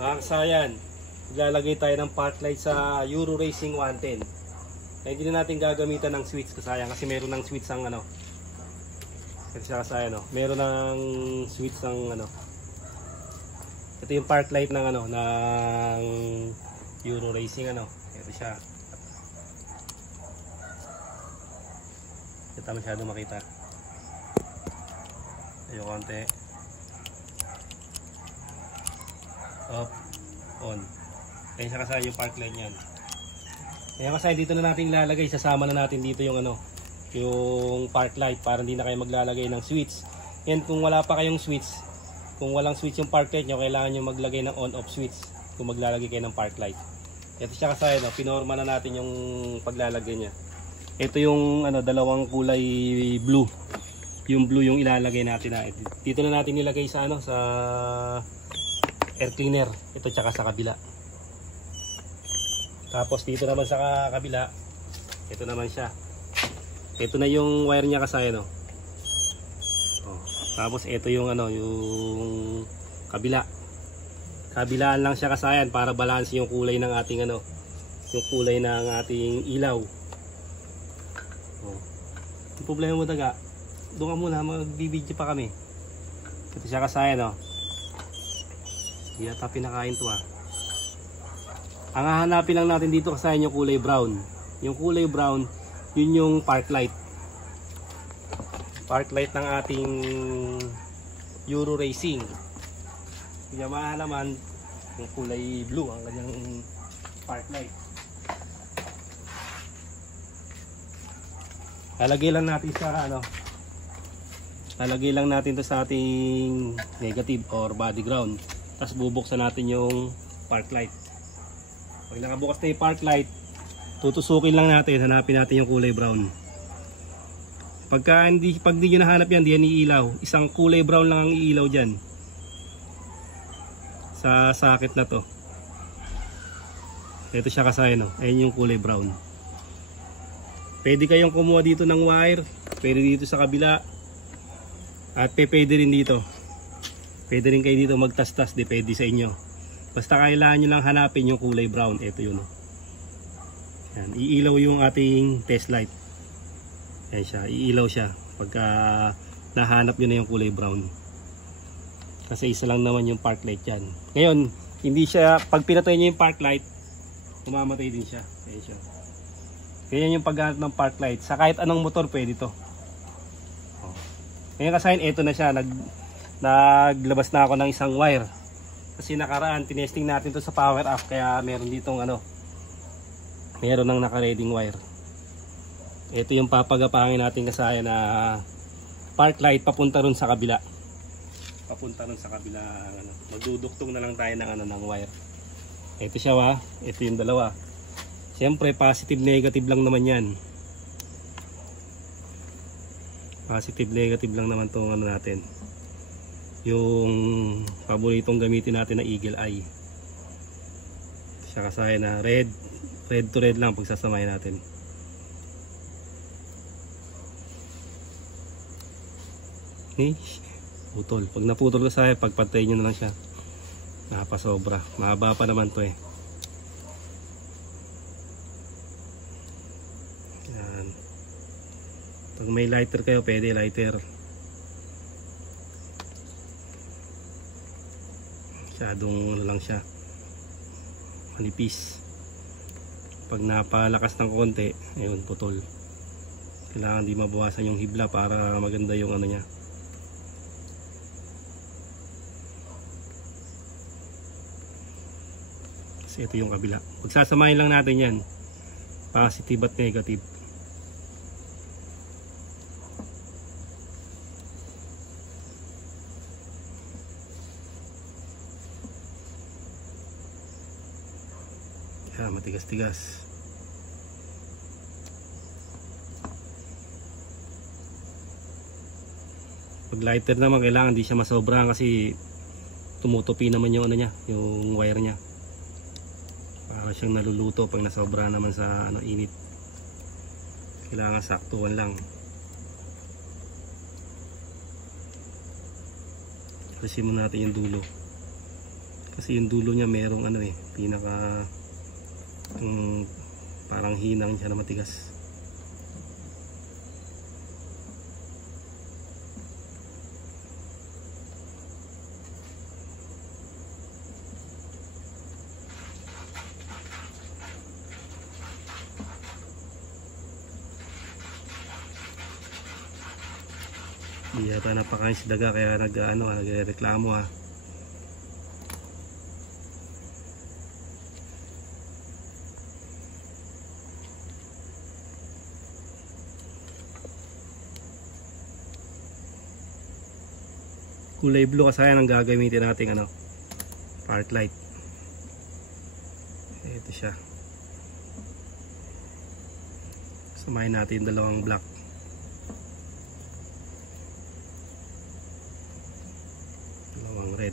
Mga kasayan, maglalagay tayo ng park light sa Euro Racing 110. Ay, hindi na natin gagamitan ng switch kasayan kasi meron ng switch ang ano. Kasi kasayan, no? Meron ng switch ang ano. Ito yung park light ng ano, ng Euro Racing ano. Ito siya. Ito masyado makita. Ayun konti. Off. On. Kaya siya kasaya yung park light niyan. Kaya kasaya dito na natin lalagay. Sasama na natin dito yung ano, yung park light para hindi na kayo maglalagay ng switch. Yan kung wala pa kayong switch. Kung walang switch yung park light nyo, kailangan nyo maglagay ng on-off switch kung maglalagay kayo ng park light. Ito siya kasaya, no? Pinorma na natin yung paglalagay niya. Ito yung ano, dalawang kulay blue. Yung blue yung ilalagay natin na. Dito na natin nilagay sa ano, sa air cleaner. Ito tsaka sa kabila. Tapos dito naman sa kabila, ito naman siya. Ito na yung wire niya kasaya, no. Oh. Tapos ito yung ano, yung kabila. Kabilaan lang siya kasayan para balance yung kulay ng ating ano, yung kulay ng ating ilaw. Oh. Yung problema mo daga, doon ka muna, magbibidyo pa kami. Ito siya kasayan, no. Hindi yata pinakain to ah. Ang hahanapin lang natin dito kasayan yung kulay brown. Yung kulay brown, yun yung park light. Park light ng ating Euro Racing. Yung naman yung kulay blue ang kanyang park light. Lalagay lang natin sa ano, lalagay lang natin to sa ating negative or body ground. Tapos bubuksan natin yung park light. Pag nakabukas na yung park light, tutusukin lang natin, hanapin natin yung kulay brown. Pag di nyo nahanap yan, di yan iilaw. Isang kulay brown lang ang iilaw dyan sa socket na to. Ito siya kasaya, no? Ayun yung kulay brown. Pwede kayong kumuha dito ng wire, pwede dito sa kabila, at pwede rin dito. Pwede rin kayo dito magtastas, depende sa inyo. Basta kailangan nyo lang hanapin yung kulay brown. Ito yun, no? Yan, iilaw yung ating test light. Yan siya, iilaw siya pagka nahanap nyo na yung kulay brown. Kasi isa lang naman yung park light yan. Ngayon, hindi siya, pag pinatay nyo yung park light, umamatay din siya. Yan siya. Ganyan yung paghanap ng park light. Sa kahit anong motor pwede to. Oh. Ngayon kasayin, ito na siya. Naglabas na ako ng isang wire. Kasi nakaraan, tinesting natin to sa power up. Kaya meron ditong ano, meron ng naka-reading wire. Ito yung papagapangin natin kasaya na park light papunta ron sa kabila. Papunta ron sa kabila, ano, magduduktong na lang tayo ng ano, ng wire. Ito siya, wa. Ito yung dalawa. Siyempre positive negative lang naman yan. Positive negative lang naman tong ano natin. Yung paboritong gamitin natin na eagle eye. Ito siya kasaya na red to red lang pagsasamahin natin. Putol. Pag naputol ko sa'yo, pagpatayin nyo na lang siya. Napasobra. Mahaba pa naman to eh. Yan. Pag may lighter kayo, pwede lighter. Masyadong ano lang siya. Manipis. Pag napalakas ng konti, ayun, putol. Kailangan di mabawasan yung hibla para maganda yung ano niya. Ito yung kabila. Pagsasamahin lang natin yan, positive at negative. Yan, matigas-tigas. Pag lighter naman, kailangan di siya masobrahan kasi tumutupi naman yung ano niya, yung wire niya. Para siyang naluluto pag nasobra naman sa ano, init. Kailangan saktuhan lang. Alisin muna natin yung dulo. Kasi yung dulo niya merong ano eh, pinaka parang hinang siya na matigas. Hindi yata napakain si daga kaya nagreklamo ha. Kulay blue kasi ang gagamitin nating park light. Ito siya. Samahin natin yung dalawang black. Dalawang red.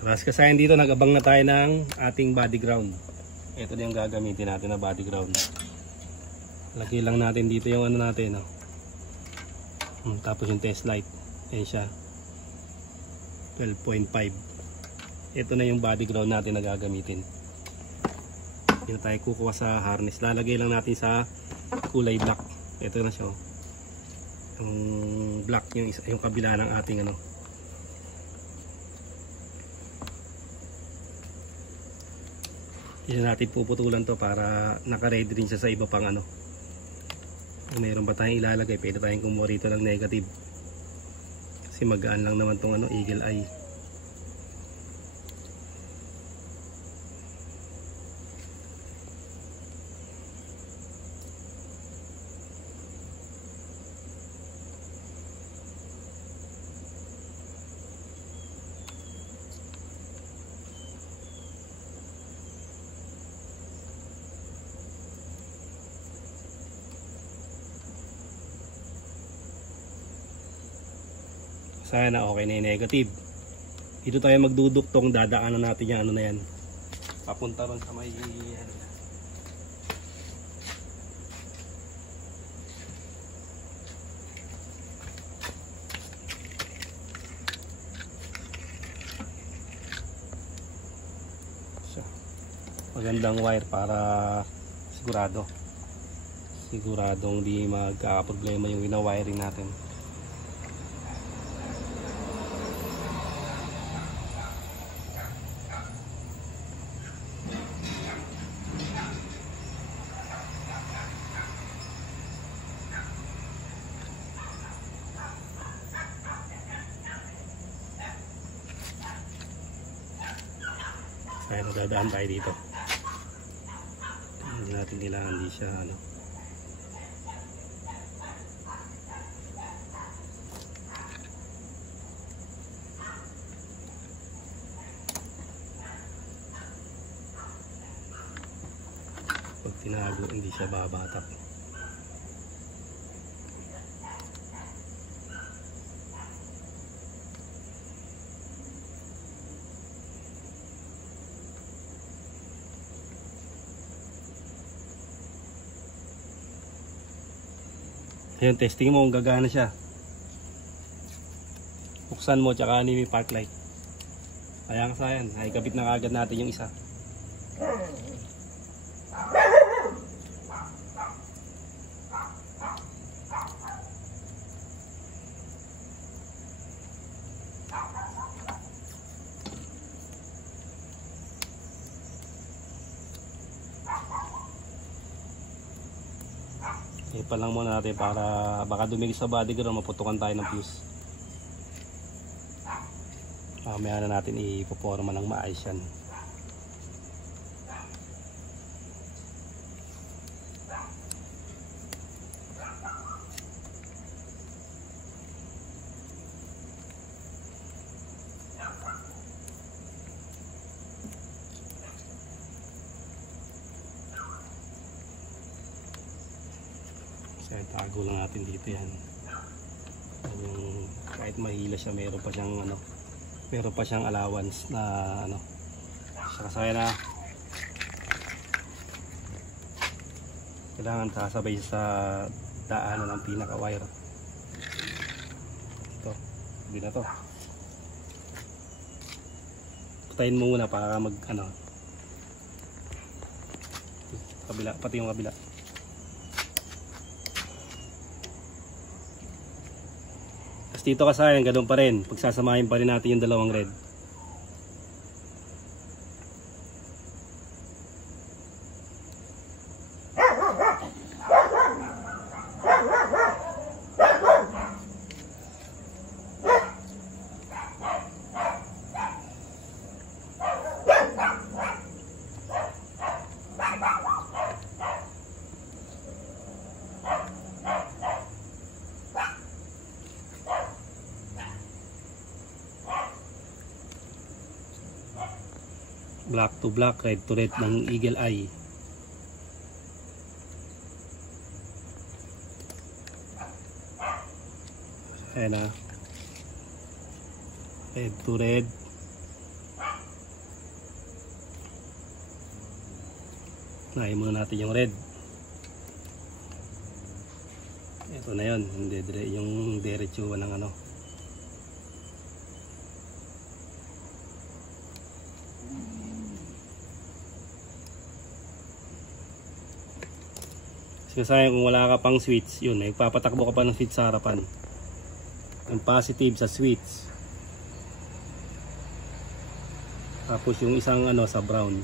Tapos kasayan dito, nag-abang na tayo ng ating body ground. Ito na yung gagamitin natin na body ground. Lagay lang natin dito yung natin. Tapos yung test light. Ayan siya. 12.5. Ito na yung body ground natin na gagamitin. Hindi na tayo kukuha sa harness. Lalagay lang natin sa kulay black. Ito na siya. Yung black, yung kabila ng ating Hindi natin puputulan to para naka-ready rin siya sa iba pang Kung mayroon pa tayong ilalagay, pwede tayong kumuha rito ng negative. Kasi magaan lang naman tong eagle eye. Sana okay na yung negative. Dito tayo magduduktong, dadaanan natin yung na yan. Papunta ron sa may magandang wire para siguradong di magka-problema yung wina-wiring natin. Kaya nadadaan tayo dito. Hindi natin kailangan, hindi siya pag tinago hindi siya babatak. Ayan, testing mo kung gagana siya. Buksan mo tsaka may park light. Ayan kasayan, ay kapit na kagad natin yung isa. Pa lang muna natin para baka dumigis sa body ground, maputukan tayo ng fuse. Mamaya na natin ipoporma ng maayos yan. Kaya tago lang natin dito yan. Yung, kahit mahila siya, meron pa siyang allowance na saka na Kailangan sasabay sa daanan ng pinaka wire. Ito, hindi na to. Patayin mo muna para mag ano, kabila, pati yung kabila. Tapos dito kasayan, ganun pa rin. Pagsasamahin pa rin natin yung dalawang red. Black to black, red to red ng eagle eye. Ayan na. Red to red. Nahin muna natin yung red. Ito na yun, yung diretsuhan ng ano. Kasi sayang kung wala ka pang switch, yun, nagpapatakbo ka pa ng switch sa harapan. Yung positive sa switch. Tapos yung isang ano sa brown.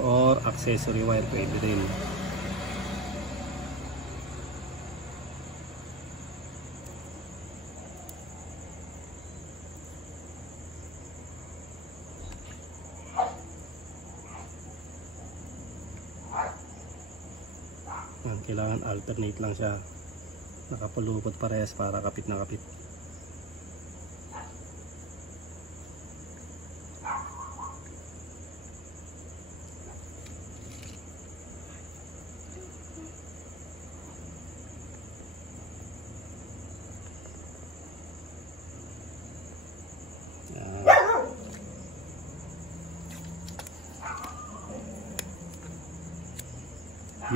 Or accessory wire pwede din. Kailangan alternate lang siya, nakapulupot parehas para kapit na kapit.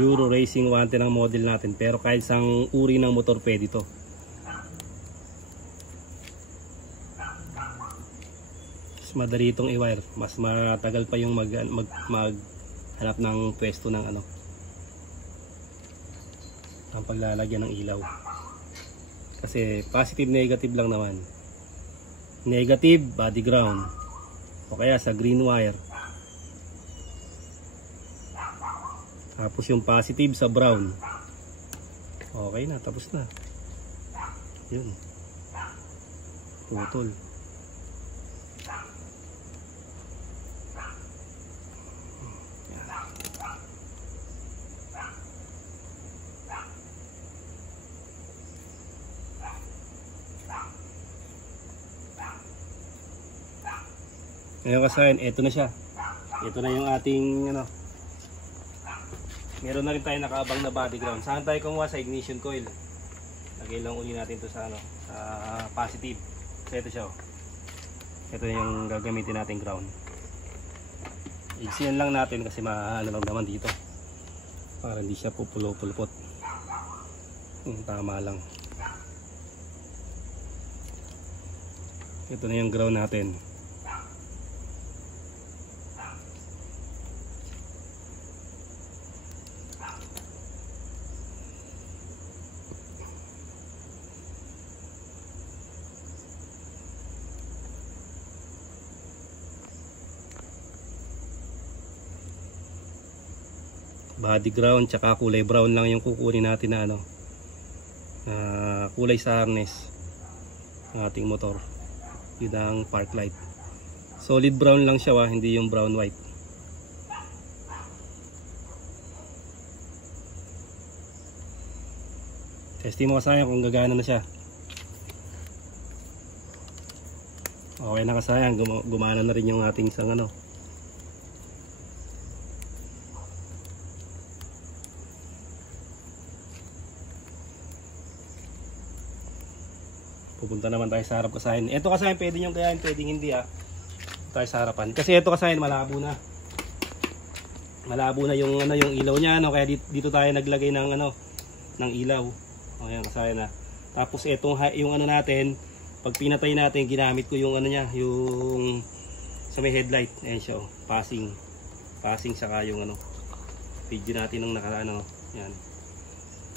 Euro Racing 110 ang model natin, pero kahit isang uri ng motor pwede ito. Mas madali itong i-wire, mas matagal pa yung maghanap ng pwesto ng ano, ang paglalagyan ng ilaw. Kasi positive negative lang naman. Negative body ground, o kaya sa green wire. Tapos yung positive sa brown. Okay na, tapos na. Yun. Putol. Ngayon kasayan, eto na siya. Ito na yung ating ano. Meron na rin tayo nakaabang na body ground. Saan tayo kumuha? Sa ignition coil. Lagay lang uli natin to sa ano, sa positive. So ito siya. Ito yung gagamitin natin ground. Igsinan lang natin kasi maano lang naman dito. Para hindi siya pupulupot. Tama lang. Ito na yung ground natin. Body ground tsaka kulay brown lang yung kukunin natin na ano, kulay sa harness ng ating motor. Yun ang park light. Solid brown lang siya, hindi yung brown white. Testing mo kasayang kung gagana na siya. Okay na kasayang, gumana na rin yung ating isang ano. Pupunta naman tayo sa harap kasahin. Ito kasahin pwede nyo kayahin, pwedeng hindi tayo sa harapan. Kasi ito kasahin malabo na. malabo na yung ano, yung ilaw niya, no? Kaya dito tayo naglagay ng ano, ng ilaw. O yan, kasayan na. Tapos etong yung ano natin, pag pinatay natin, ginamit ko yung ano niya, yung sa may headlight. Ayan siya, oh. Passing saka yung ano, video natin ng nakaano. Yan.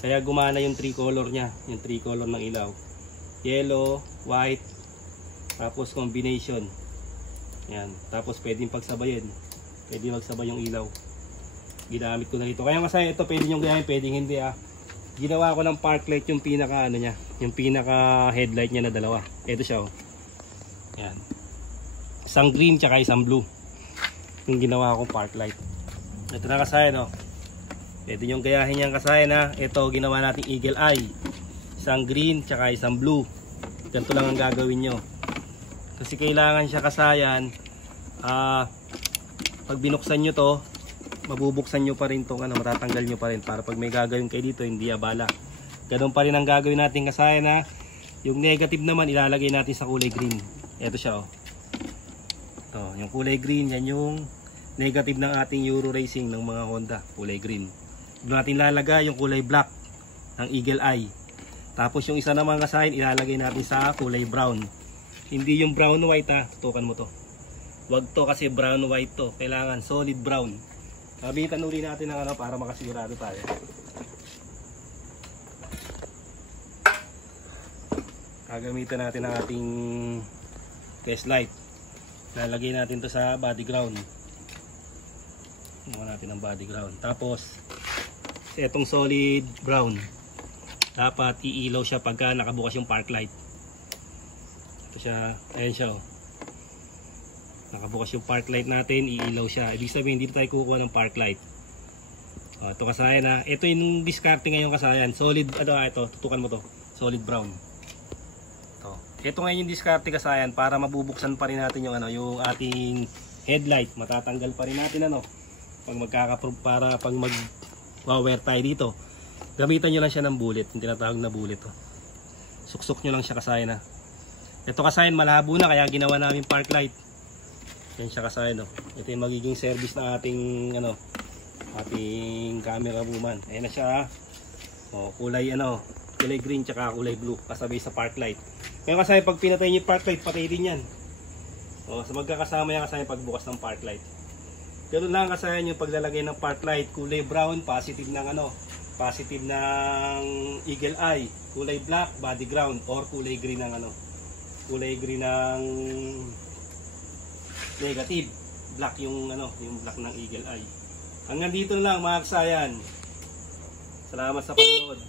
Kaya gumana yung tricolor niya, yung tricolor ng ilaw. Yellow, white, tapos combination. Yan. Tapos pwedeng pagsabayin. Pwede magsabay yung ilaw. Ginamit ko na rito. Kaya masaya ito, pwede nyo gayaan, pwedeng hindi ah. Ginawa ko ng park light yung pinaka ano niya, yung pinaka headlight niya na dalawa. Ito siya, oh. Yan. Isang green tsaka isang blue. Yung ginawa ko park light. Ito na kasayan, oh. Pwede nyo gayahin yung kasayan ha. Ito ginawa natin eagle eye. Isang green tsaka isang blue. Ganito lang ang gagawin nyo. Kasi kailangan siya kasayan. Pag binuksan nyo to, mabubuksan nyo pa rin itong ano, matatanggal nyo pa rin para pag may gagawin kayo dito hindi abala. Ganun pa rin ang gagawin natin kasayan ha. Yung negative naman ilalagay natin sa kulay green. Ito siya, oh. Ito, yung kulay green, yan yung negative ng ating Euro Racing ng mga Honda, kulay green. Doon natin lalagay yung kulay black ng eagle eye. Tapos yung isa naman kasayan ilalagay natin sa kulay brown. Hindi yung brown white ha, tutukan mo to. Wag to kasi brown white to, kailangan solid brown. Kabitan uli natin ng ano para makasigurado tayo. Gagamitan natin ang ating test light. Lalagay natin to sa body ground. Muna natin ang body ground. Tapos etong solid brown dapat iilaw siya pagka nakabukas yung park light. Ito siya, ayan siya, oh. Nakabukas yung park light natin, iilaw siya. Ibig sabihin dito tayo kukuha ng park light. Ito kasayan ha. Ito yung discarte ngayon kasayan. Solid, ito, tutukan mo to. Solid brown. Ito ngayon yung discarte kasayan para mabubuksan pa rin natin yung ano, yung ating headlight. Matatanggal pa rin natin ano. Pag para pag mag-wear tayo dito. Gamitan nyo lang siya ng bullet, yung tinatawag na bullet. Oh. Suksok nyo lang siya kasayan ha. Ito kasayan malabo na kaya ginawa namin park light. Yan siya kasayan, oh. Ito yung magiging service ng ating ano, ating camera woman. Ayan na siya ha. Oh, kulay ano, kulay green tsaka kulay blue kasabay sa park light. Ngayon kasayan pag pinatay niyo yung park light, patay din yan. Oh, so magkakasama yan kasayan pagbukas ng park light. Ganun lang kasayan yung paglalagay ng park light, kulay brown, positive ng ano, positive ng eagle eye, kulay black, body ground, or kulay green ng ano, kulay green ng negative, black yung ano, yung black ng eagle eye. Hanggang dito na lang mga kasayan. Salamat sa panonood.